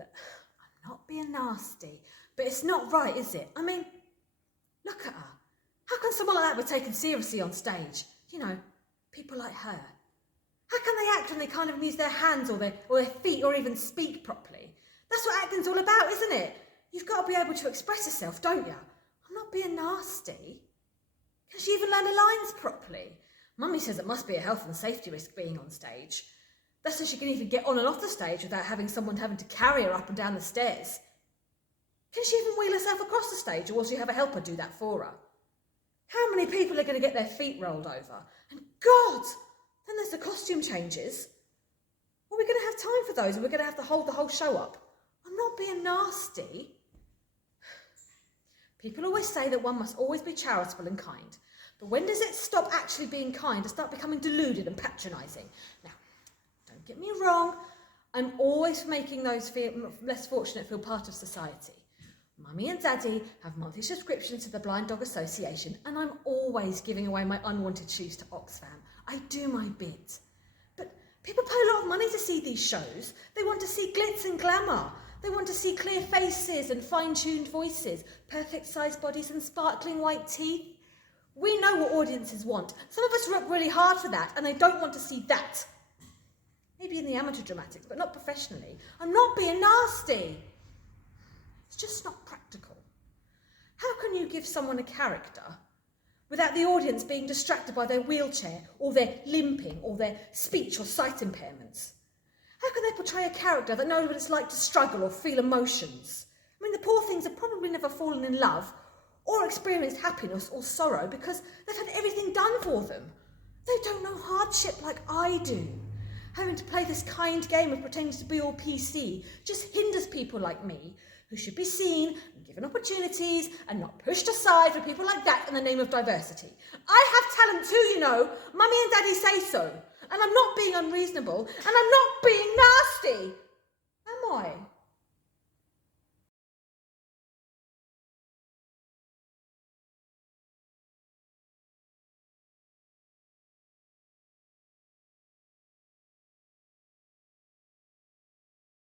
Look, I'm not being nasty, but it's not right, is it? I mean, look at her. How can someone like that be taken seriously on stage? You know, people like her. How can they act when they can't even use their hands or their feet or even speak properly? That's what acting's all about, isn't it? You've got to be able to express yourself, don't you? I'm not being nasty. Can she even learn her lines properly? Mummy says it must be a health and safety risk being on stage. That's so she can even get on and off the stage without having someone having to carry her up and down the stairs. Can she even wheel herself across the stage, or will she have a helper do that for her? How many people are going to get their feet rolled over? And God, then there's the costume changes. Are we going to have time for those? Are we going to have to hold the whole show up? I'm not being nasty. People always say that one must always be charitable and kind. But when does it stop actually being kind and start becoming deluded and patronising? Now, don't get me wrong. I'm always for making those less fortunate feel part of society. Mummy and Daddy have monthly subscriptions to the Blind Dog Association, and I'm always giving away my unwanted shoes to Oxfam. I do my bit. But people pay a lot of money to see these shows. They want to see glitz and glamour. They want to see clear faces and fine-tuned voices, perfect-sized bodies and sparkling white teeth. We know what audiences want. Some of us work really hard for that, and they don't want to see that. Maybe in the amateur dramatics, but not professionally. I'm not being nasty. It's just not practical. How can you give someone a character without the audience being distracted by their wheelchair or their limping or their speech or sight impairments? How can they portray a character that knows what it's like to struggle or feel emotions? I mean, the poor things have probably never fallen in love or experienced happiness or sorrow because they've had everything done for them. They don't know hardship like I do. Having to play this kind game of pretending to be all PC just hinders people like me, who should be seen and given opportunities and not pushed aside for people like that in the name of diversity. I have talent too, you know. Mummy and Daddy say so. And I'm not being unreasonable, and I'm not being nasty. Am I?